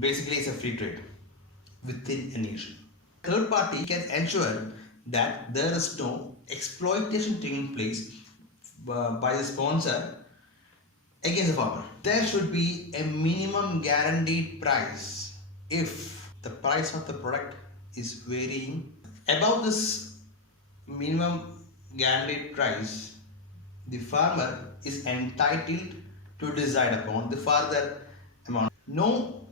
Basically, it's a free trade within a nation. Third party can ensure that there is no exploitation taking place by the sponsor against the farmer. There should be a minimum guaranteed price if the price of the product is varying above this minimum guaranteed price. The farmer is entitled to decide upon the further amount. No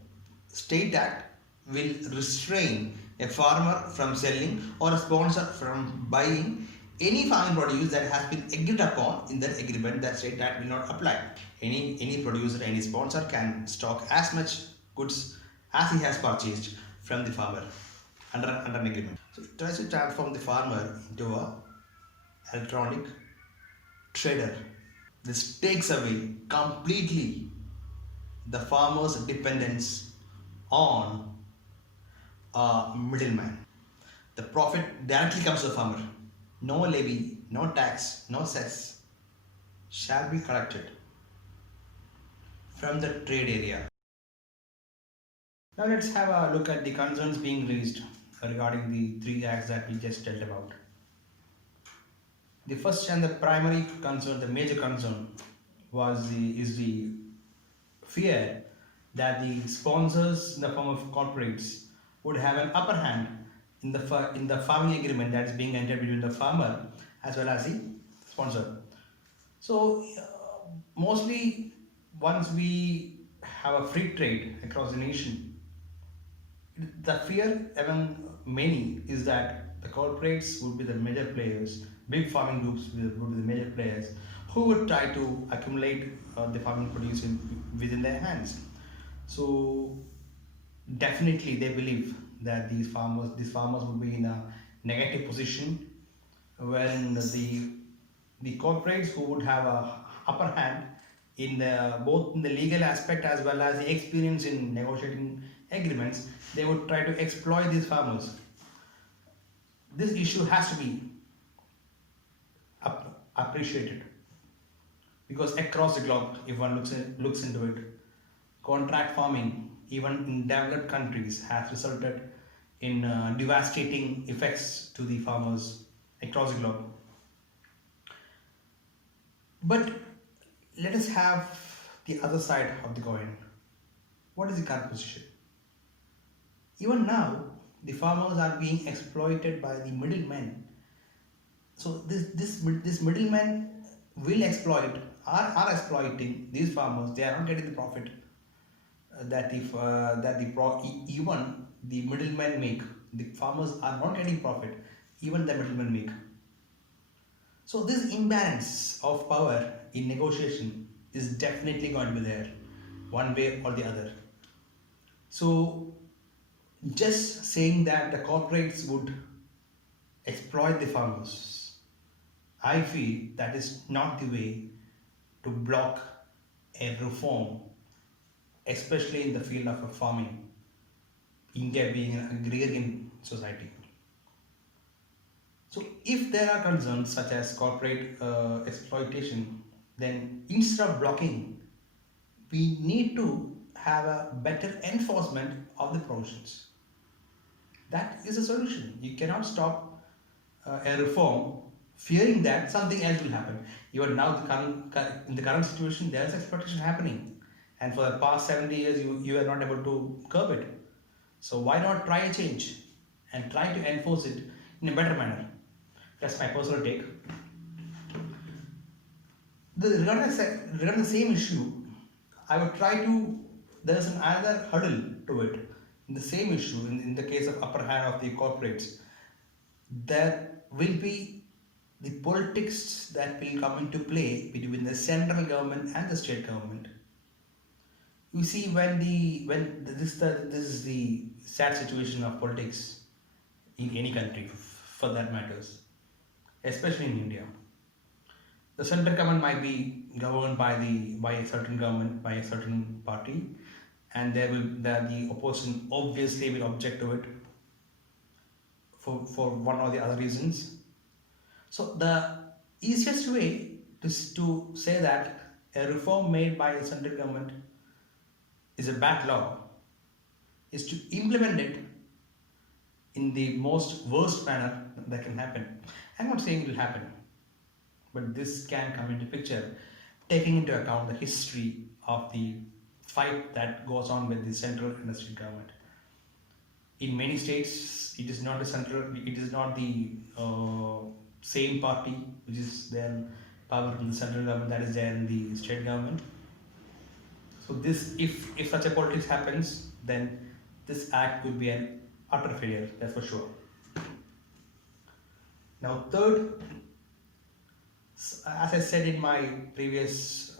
state act will restrain a farmer from selling or a sponsor from buying any farming produce that has been agreed upon in that agreement. That state act will not apply. Any producer, any sponsor can stock as much goods as he has purchased from the farmer under an agreement. So it tries to transform the farmer into a electronic trader. This takes away completely the farmer's dependence on a middleman. The profit directly comes to the farmer. No levy, no tax, no cess shall be collected from the trade area. Now let's have a look at the concerns being raised regarding the three acts that we just told about. The first and the primary concern, the major concern, is the fear that the sponsors in the form of corporates would have an upper hand in the farming agreement that is being entered between the farmer as well as the sponsor. So mostly once we have a free trade across the nation, the fear among many is that the corporates would be the major players, big farming groups would be the major players who would try to accumulate the farming produce within their hands. So definitely they believe that these farmers would be in a negative position when the corporates who would have a upper hand in both in the legal aspect as well as the experience in negotiating agreements, they would try to exploit these farmers. This issue has to be appreciated because across the globe, if one looks into it, contract farming, even in developed countries, has resulted in devastating effects to the farmers across the globe. But let us have the other side of the coin. What is the current position? Even now, the farmers are being exploited by the middlemen. So this middlemen will exploit, are exploiting these farmers. They are not getting the profit even the middlemen make. The farmers are not getting profit, even the middlemen make. So this imbalance of power in negotiation is definitely going to be there, one way or the other. So just saying that the corporates would exploit the farmers, I feel that is not the way to block a reform, especially in the field of farming, India being an agrarian society. So if there are concerns such as corporate exploitation, then instead of blocking, we need to have a better enforcement of the provisions. That is a solution. You cannot stop a reform fearing that something else will happen. Even now, in the current situation, there is exploitation happening, and for the past 70 years, you are not able to curb it. So why not try a change and try to enforce it in a better manner? That's my personal take. Regarding the same issue, I would try to. There is another hurdle to it. In the same issue, in the case of upper hand of the corporates, there will be the politics that will come into play between the central government and the state government. You see, this is the sad situation of politics in any country, for that matters, especially in India. The central government might be governed by a certain government, by a certain party, and the opposition obviously will object to it for one or the other reasons. So the easiest way to say that a reform made by a central government is a bad law is to implement it in the most worst manner that can happen. I'm not saying it will happen, but this can come into picture, taking into account the history of the fight that goes on with the central and the state government. In many states, it is not the central, it is not the same party which is there in power in the central government that is there in the state government. So this, if such a politics happens, then this act could be an utter failure, that's for sure. Now, third, as I said in my previous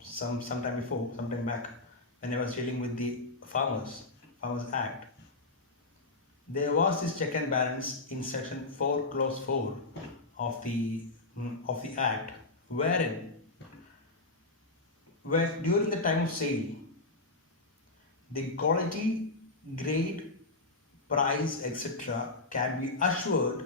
sometime back, when I was dealing with the Farmers Act, there was this check and balance in section 4 clause 4 of the act, where during the time of sale, the quality, grade, price, etc. can be assured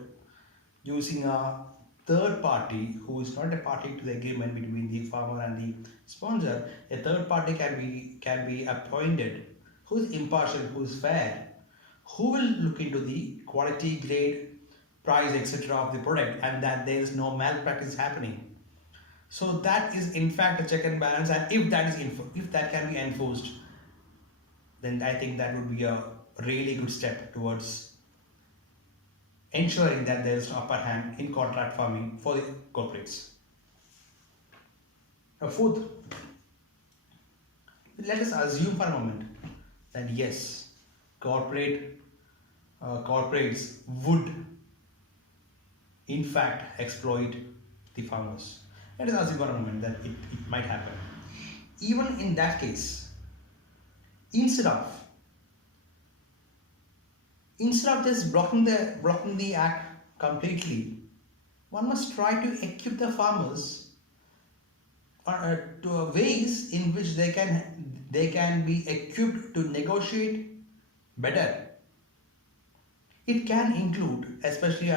using a third party who is not a party to the agreement between the farmer and the sponsor. A third party can be appointed who is impartial, who is fair, who will look into the quality, grade, price, etc. of the product, and that there is no malpractice happening. So that is in fact a check and balance, and if that can be enforced, then I think that would be a really good step towards ensuring that there is no upper hand in contract farming for the corporates. Now, fourth, let us assume for a moment that yes, corporates would in fact exploit the farmers. Let us assume for a moment that it might happen. Even in that case, instead of just blocking the act completely, one must try to equip the farmers to ways in which they can be equipped to negotiate better. It can include, especially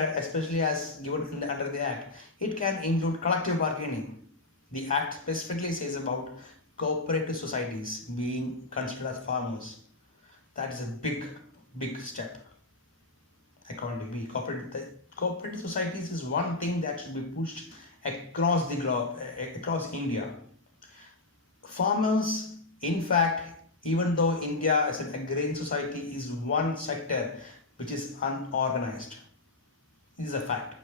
as given under the act, it can include collective bargaining. The act specifically says about cooperative societies being considered as farmers. That is a big step. According to me, cooperative societies is one thing that should be pushed across the globe, across India. Farmers, in fact, even though India as an agrarian society is one sector which is unorganized, this is a fact.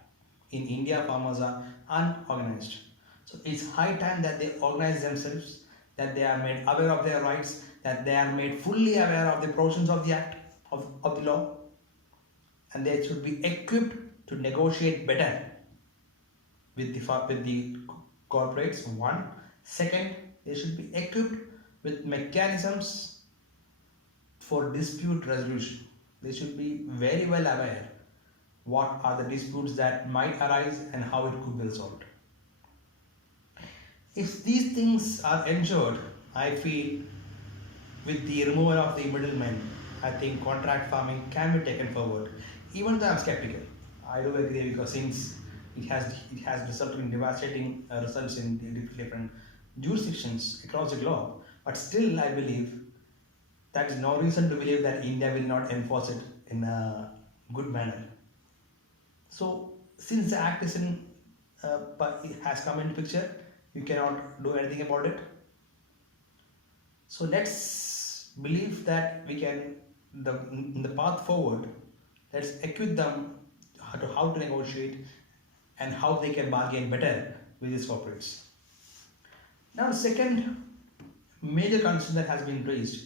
In India, farmers are unorganized. So it's high time that they organize themselves, that they are made aware of their rights, that they are made fully aware of the provisions of the act, of the law, and they should be equipped to negotiate better with the corporates. One. Second, they should be equipped with mechanisms for dispute resolution. They should be very well aware what are the disputes that might arise and how it could be resolved. If these things are ensured, I feel with the removal of the middlemen, I think contract farming can be taken forward. Even though I'm skeptical, I do agree, because since it has resulted in devastating results in different jurisdictions across the globe, but still I believe there is no reason to believe that India will not enforce it in a good manner. So since the act is but it has come into picture, you cannot do anything about it. So let's believe that we can, in the path forward, let's equip them how to negotiate and how they can bargain better with these corporates. Now, the second major concern that has been raised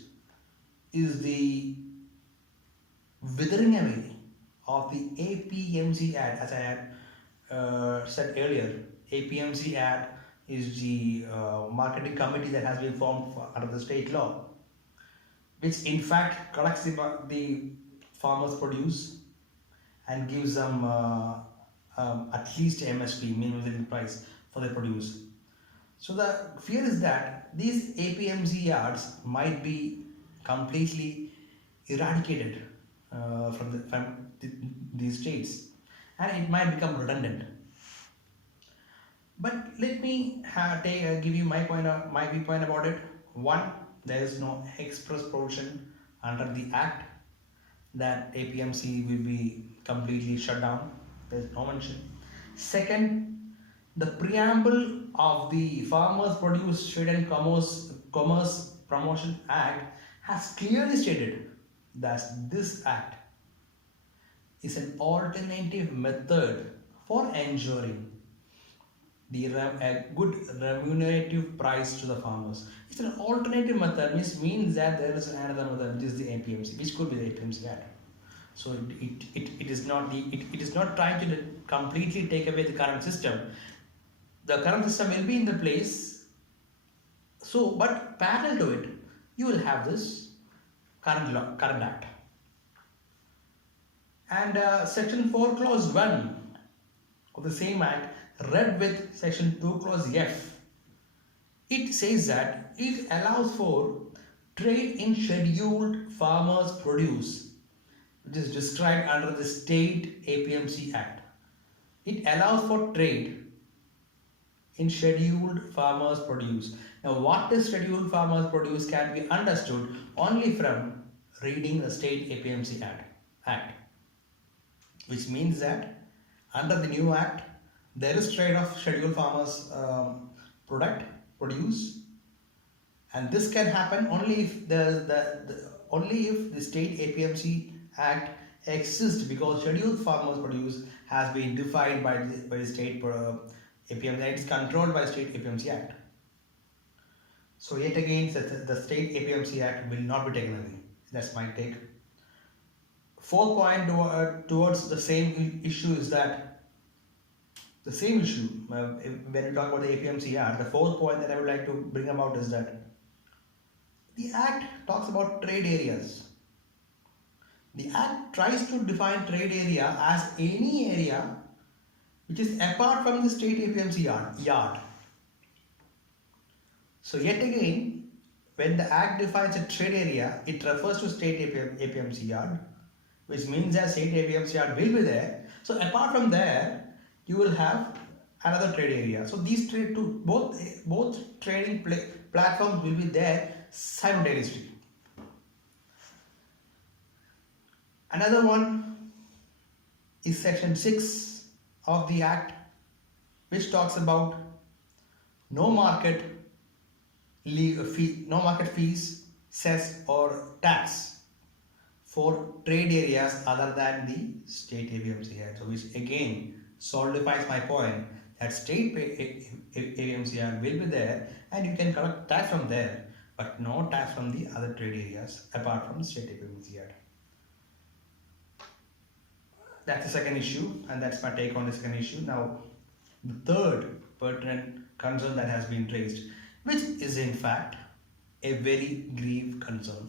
is the withering away of the APMC Act. As I had said earlier, APMC Act is the marketing committee that has been formed under the state law, which in fact collects the farmers' produce and gives them at least MSP, minimum selling price, for their produce. So the fear is that these APMC yards might be completely eradicated from these states, and it might become redundant. But let me give you my viewpoint about it. One, there is no express provision under the Act that APMC will be completely shut down. There is no mention. Second, the preamble of the Farmers Produce Trade and Commerce Promotion Act has clearly stated that this act is an alternative method for ensuring a good remunerative price to the farmers. It's an alternative method, which means that there is another method, which is the APMC, which could be the APMC Act. So it is not it is not trying to completely take away the current system. The current system will be in the place. So, but parallel to it, you will have this current act. And Section 4 Clause 1 of the same act, read with Section 2 Clause F, it says that it allows for trade in scheduled farmers' produce, which is described under the State APMC Act. It allows for trade in scheduled farmers' produce. Now, what is scheduled farmers' produce can be understood only from reading the State APMC Act, which means that under the new Act, there is trade of scheduled farmers' produce, and this can happen only if the State APMC Act exists, because scheduled farmers' produce has been defined by the State APMC. It is controlled by State APMC Act. So yet again, the State APMC Act will not be taken away. That's my take. Fourth point towards the same issue is that the same issue, when you talk about the APMC Act, the fourth point that I would like to bring about is that the Act talks about trade areas. The Act tries to define trade area as any area which is apart from the State APMC yard. So yet again, when the Act defines a trade area, it refers to State APMC yard, which means that State APMC yard will be there. So apart from there, you will have another trade area. So these both trading platforms will be there simultaneously. Another one is Section 6 of the Act, which talks about no market fees, cess or tax for trade areas other than the State APMC Act. So which again solidifies my point that State APMC Act will be there and you can collect tax from there, but no tax from the other trade areas apart from the State APMC Act. That's the second issue, and that's my take on the second issue. Now, the third pertinent concern that has been raised, which is in fact a very grave concern.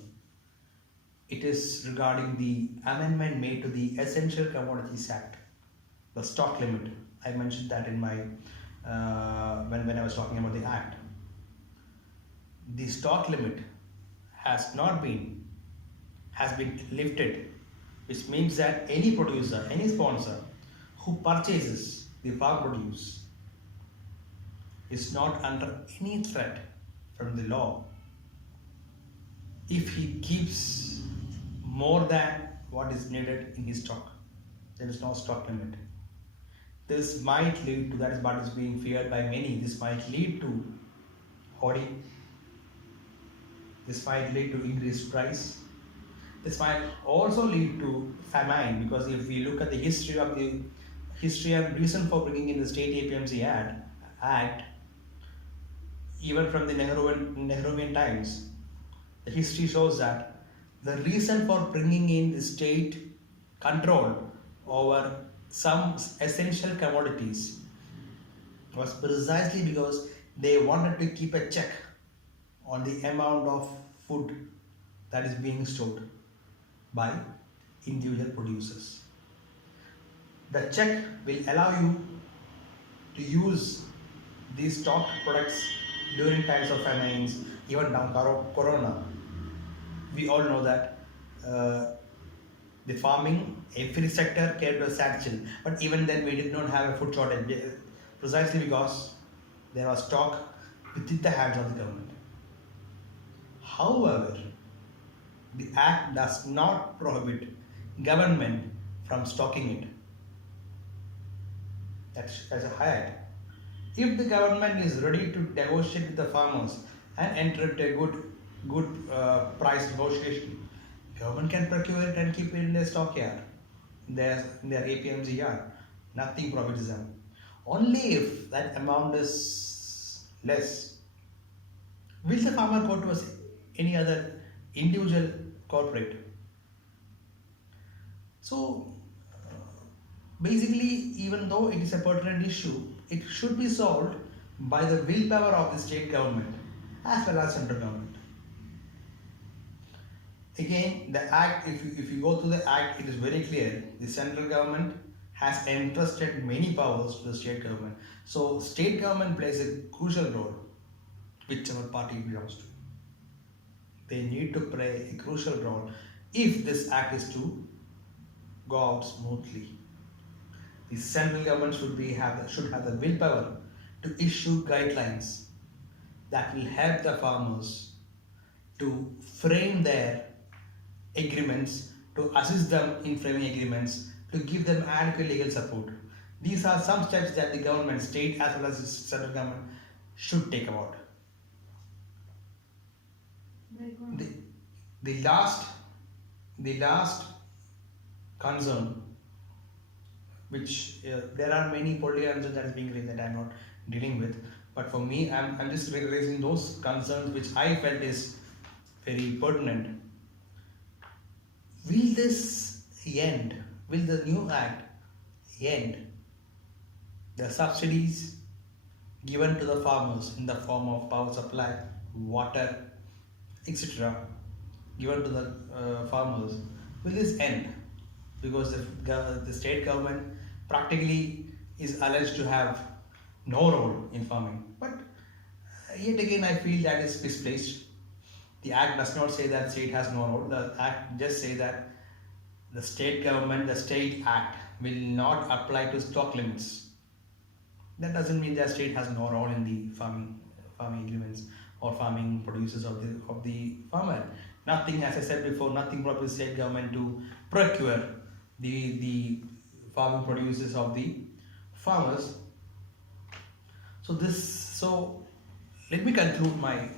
It is regarding the amendment made to the Essential Commodities Act, the stock limit. I mentioned that in my when I was talking about the Act. The stock limit has been lifted, which means that any producer, any sponsor who purchases the farm produce is not under any threat from the law if he keeps more than what is needed in his stock. There is no stock limit. This might lead to, that is what is being feared by many, this might lead to hoarding, this might lead to increased price, this might also lead to famine, because if we look at the history and reason for bringing in the State APMC Act, even from the Nehruvian times, the history shows that the reason for bringing in the state control over some essential commodities was precisely because they wanted to keep a check on the amount of food that is being stored by individual producers. The check will allow you to use these stock products during times of famines, even now corona. We all know that the farming, every sector came to a standstill, but even then we did not have a food shortage, precisely because there was stock within the hands of the government. However, The Act does not prohibit government from stocking it. That's a highlight. If the government is ready to negotiate with the farmers and enter into a good price negotiation, government can procure it and keep it in their stockyard, in their APMC yard. Nothing prohibits them. Only if that amount is less, will the farmer go to any other individual corporate? So basically, even though it is a pertinent issue, it should be solved by the willpower of the state government as well as central government. Again, the act, if you go through the act, it is very clear. The central government has entrusted many powers to the state government. So, state government plays a crucial role, whichever party it belongs to. They need to play a crucial role if this act is to go out smoothly. The central government should have the willpower to issue guidelines that will help the farmers to frame their agreements, to assist them in framing agreements, to give them adequate legal support. These are some steps that the government, state as well as the central government, should take about. The last concern, which there are many political concerns that is being raised that I am not dealing with, but for me, I'm just raising those concerns which I felt is very pertinent. Will this end? Will the new act end the subsidies given to the farmers in the form of power supply, water, etc., given to the farmers? Will this end? Because the state government practically is alleged to have no role in farming. But yet again, I feel that is misplaced. The Act does not say that state has no role. The Act just says that the state government, the State Act, will not apply to stock limits. That doesn't mean that state has no role in the farming agreements or farming produces of the farmer. Nothing, as I said before, nothing prohibits state government to procure the farming produces of the farmers. So let me conclude my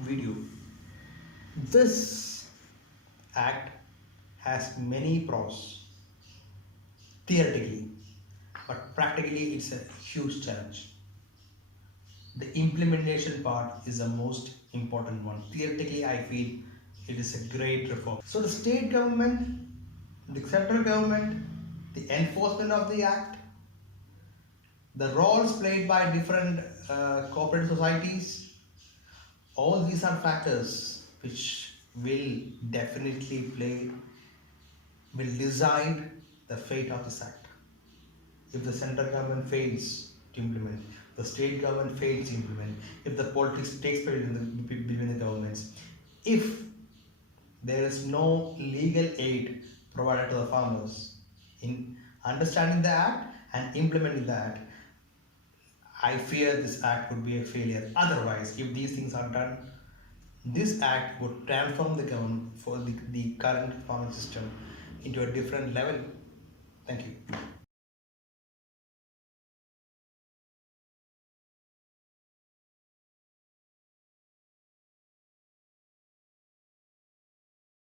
video. This act has many pros theoretically, but practically it's a huge challenge. The implementation part is the most important one. Theoretically, I feel it is a great reform. So the state government, the central government, the enforcement of the act, the roles played by different corporate societies, all these are factors which will definitely decide the fate of this act. If the central government fails to implement, the state government fails to implement, if the politics takes place between the governments, if there is no legal aid provided to the farmers in understanding the act and implementing the act, I fear this act would be a failure. Otherwise, if these things are done, this act would transform the government for the current farming system into a different level. Thank you.